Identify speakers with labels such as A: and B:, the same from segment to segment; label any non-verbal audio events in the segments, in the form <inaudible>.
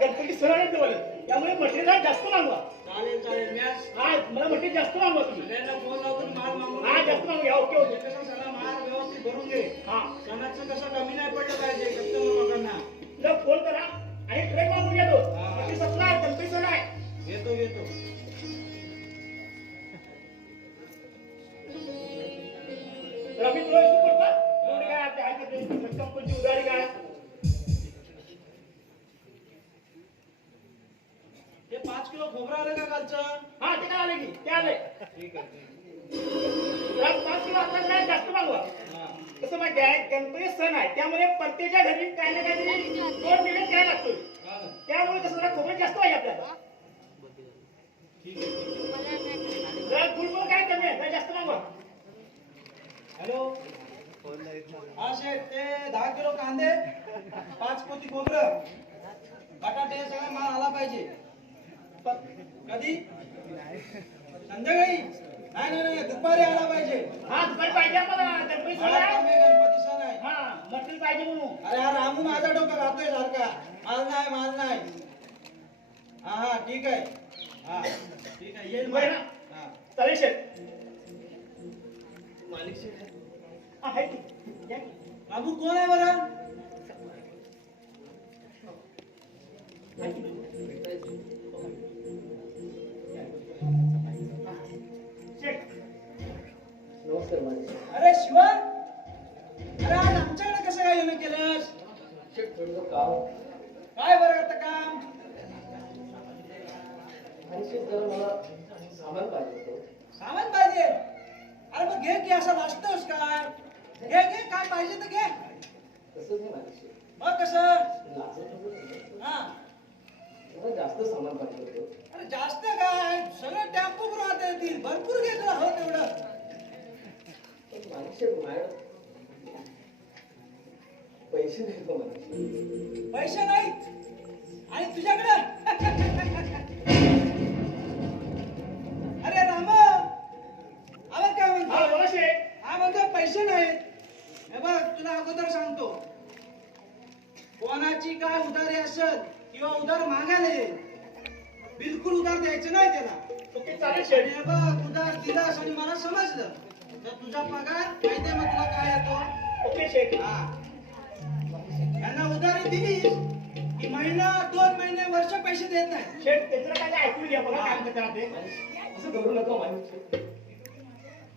A: गणपती आहे जवळ त्यामुळे मटेरियल जास्त मागवा
B: चालेल चालेल
A: हा. मला मटेरियल जास्त मागवा तुम्ही
B: सगळ्यांना फोन लावून माल मागून
A: हा जास्त मागवा ओके ओके
B: कसं सगळा माल व्यवस्थित भरून घे
A: हा
B: सणाचं कसं कमी नाही पडलं पाहिजे कस्टमर लोकांना.
A: फोन करा ते काय
B: आले की
A: ते जास्त मागवा
B: हा
A: कसं माहिती आहे गणपती सण आहे त्यामुळे प्रत्येच्या घरी काही ना काहीतरी दोन दिवस द्यायला लागतो त्यामुळे कसं जरा खोबरं जास्त पाहिजे आपल्याला.
B: ठीक आहे
A: जरा गुळ काय कमी आहे जरा जास्त मागवा.
B: हॅलो? हा शेठ ते दहा किलो कांदे पाच पोती खोबरं बटाटे हे माल आला पाहिजे. प- कधी? संध्याकाळी? नाही नाही नाही दुपारी आला पाहिजे.
A: हा दुपारी पाहिजे आम्हाला. गणपती
B: मला
A: आहे.
B: कमी गणपती सण आहे.
A: हा मटेरियल पाहिजे म्हणून.
B: अरे हा रामू माझा डोकं खातोय सारखा. माल नाही माल नाही. हा हा ठीक आहे. हा ठीक आहे येईल
A: बरं
B: मग. हा.
A: चालेल शेठ. मालिक शेठ हा आहे की? या की.
B: रामू कोण आहे बरं?
A: आहे की.
C: ईश्वर
B: अरे आज आमच्याकडे कसं काय येणं केलंस? काय बरं आता काम?
C: सामान पाहिजे.
B: सामान पाहिजे अरे मग घे की असं वाचतोस काय? घे घे काय पाहिजे तर घे. मग कसं? हा.
C: जास्त सामान पाहिजे
B: अरे जास्त काय? सगळं टेम्पो राहता येतील. भरपूर घे तुला हो तेवढं.
C: शेठ माझ्याकडे पैसे नाही हो माझे शेठ.
B: पैसे नाहीत आणि तुझ्याकडे. अरे राम. आवाज काय
A: हा
B: म्हणतो हा म्हणतो पैसे नाहीत. हे बघ तुला अगोदर सांगतो. कोणाची काय उधारी असेल किंवा उधार मागायला येईल बिलकुल उधार द्यायचं नाही त्याला.
A: ओके चालेल
B: हे बघ उधार दिलास आणि मला समजलं. तर तुझा पगार माहिती आहे मग तुला काय येतो
A: ओके शेठ.
B: हा. यांना उधारी दिली की महिना दोन महिने वर्ष पैसे देत नाही.
A: शेठ त्याचं काय ऐकून घ्या बघा काय म्हणतात ते.
C: असं करू नका माझे शेठ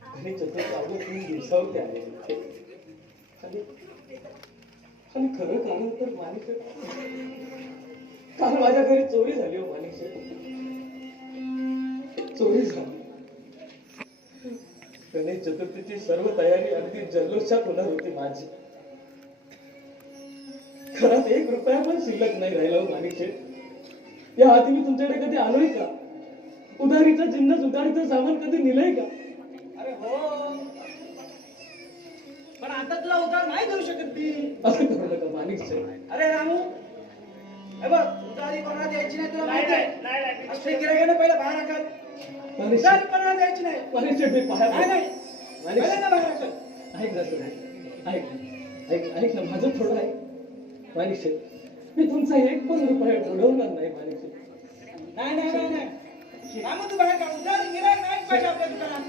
C: आणि चतुर्थ अवघे तीन दिवसावरती आले आणि आणि खरं कारण तर माणिक काल माझ्या घरी चोरी झाली हो माणिक चोरी झाली. गणेश चतुर्थीची सर्व तयारी अगदी जल्लोषात होणार होती माझी. घरात एक रुपया पण शिल्लक नाही राहिला हो माणिक शेठ या आधी मी तुमच्याकडे कधी आलोय का? उधारीचा जिन्नस उधारीचं सामान कधी नेलंय का?
B: अरे हो. पण आता तुला उधार नाही देऊ शकत मी.
C: असं करू नका माणिक शेठ
B: अरे रामू. हे बघ उधारी कोणाला द्यायची नाही तुला
A: नाही
B: माहिती आहे? पहिलं बाहेर
C: शेठ
B: कोणाला द्यायची नाही.
C: मी
B: नाही
C: ऐक ना ऐक. ऐक ऐक ना माझं थोडं शेठ मी तुमचा एक पण रुपया बुडवणार नाही
B: नाही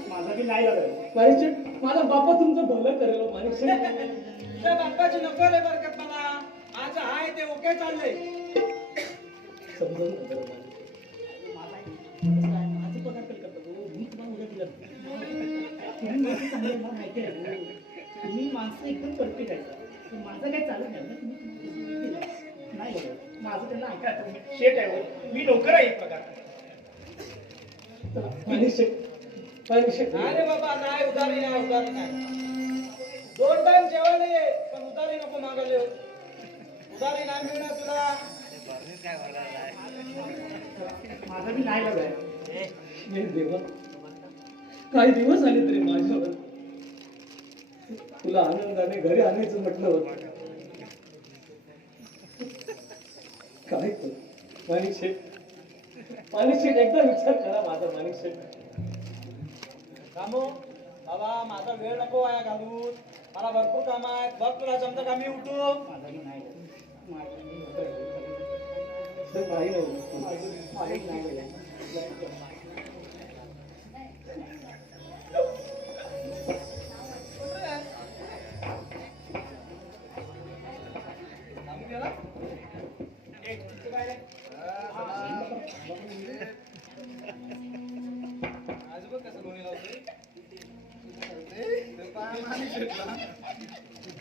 A: माझा बी नाही लागत
C: माणिक शेठ मला बापा तुमचं भलं करेल
B: तुझ्या <laughs> बाप्पाची नको रे बरकत मला. आज आहे ते ओके चाललंय.
C: समजून
A: तुम्ही माणसं चांगली आहे, मला माहिती आहे. तुम्ही माणसं एकदम परफेक्ट आहे पण माझं काय चालत नाही ना तुम्ही. नाही बरोबर माझं त्यांना ऐका तुम्ही शेट आहे हो. मी नोकर आहे एक प्रकार
C: माणिक शेठ माणिक शेठ
B: नाही रे बाबा नाही उधारी नाही उधारी नाही दोन टाइम जेवायला ये पण उधारी नको मागायला उधारी नाही मिळणार तुला
A: माझं बी नाही
C: हे देवा काही दिवस आले तरी माझ्यावर. तुला आनंदाने घरी आणायचं म्हटलं होतं. काय माणिक शेठ माणिक शेठ एकदा विचार करा माझा माणिक शेठ
B: कामो बाबा माझा वेळ नको वाया घालून मला भरपूर काम आहेत. बघ तुला जमतं का? मी उठू.
A: नाही.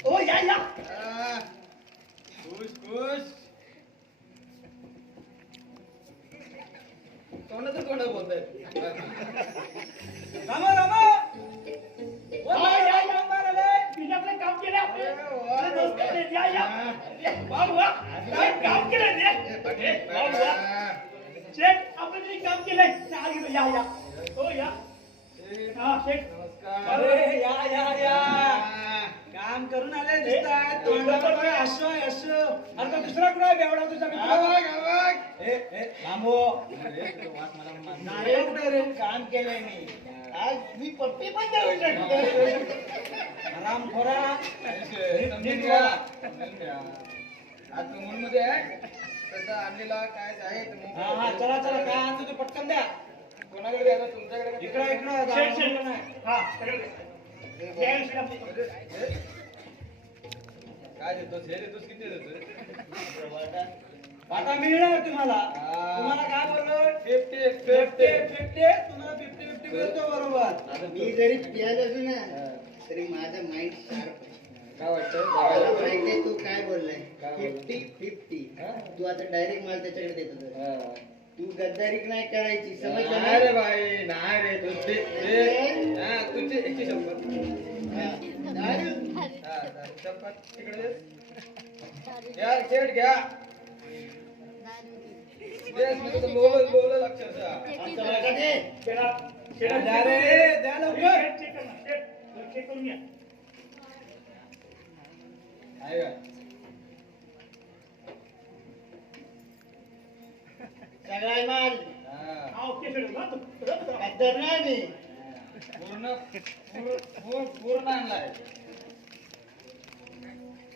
A: ओ या या
B: अरे या या या. काम करून आले दिसतात. तोंडावर काय आहे अरे तो दुसरा कुणा बेवडा तुझा मित्र. ए ए थांबो नाही कुठे रे? काम केलंय मी. आज मी पप्पी पण देऊ शकतो आराम खोरा नीट बोला.
D: आज मध्ये आहे? त्याचा आणलेला काय आहे?
B: हा हा चला चला. काय आणतो ते पटकन द्या.
D: कोणाकडे द्यायचा तुमच्याकडे
B: इकडं इकडं
A: हा.
D: काय हे देतोस? किती
B: आता मिळणार तुम्हाला. तुम्हाला काय बोललो
D: फिफ्टी
B: फिफ्टी फिफ्टी तुम्हाला फिफ्टी फिफ्टी मिळतो बरोबर.
E: मी जरी पियालो असू ना तरी माझं माइंड शार्प
D: काय वाटतं?
E: तू काय बोललाय? फिफ्टी फिफ्टी
D: हा?
E: तू आता डायरेक्ट मला त्याच्याकडे देतो.
D: हा.
E: तू गद्दारी नाही करायची समजलं
D: नाही रे
E: ना?
D: भाई नाही रे तू ते ते- हा, तुझी एकशे शंभर
E: हा. दारू?
D: हा, हा, शंभर तिकडे दे. घ्या शेट घ्या तेच मी तुझं बोलत बोलत अक्षरशः
A: शेठा
B: द्या रे, लवकर.
D: आहे का
E: सगळा आहे माल
A: ओके शेठ तो- तो- तो-
E: गद्दार नाही मी
D: पूर्ण पूर्ण पूर्ण- पूर्ण आणलाय.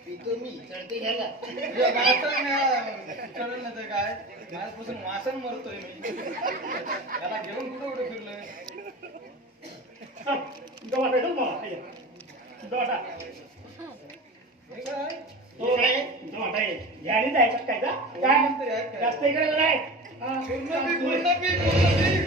E: पितो मी चढते घ्यायला.
D: तुझ्या वासन नाही चढलं नाही तर काय माझ्यापासून वासन मरतोय मी. त्याला घेऊन कुठं कुठं फिरलोय?
A: हा, मला
D: काय?
A: काय आहे. याने जायचं काय का. काय? जास्त इकडे नाही हा,
D: पूर्ण पीक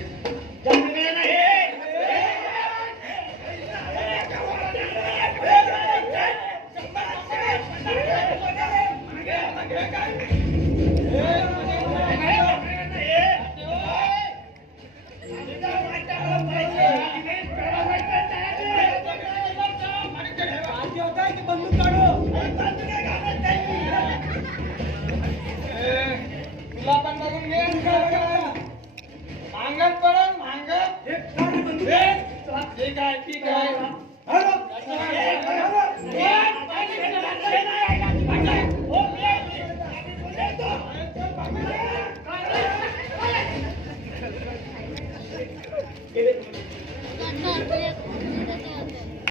D: Thank you.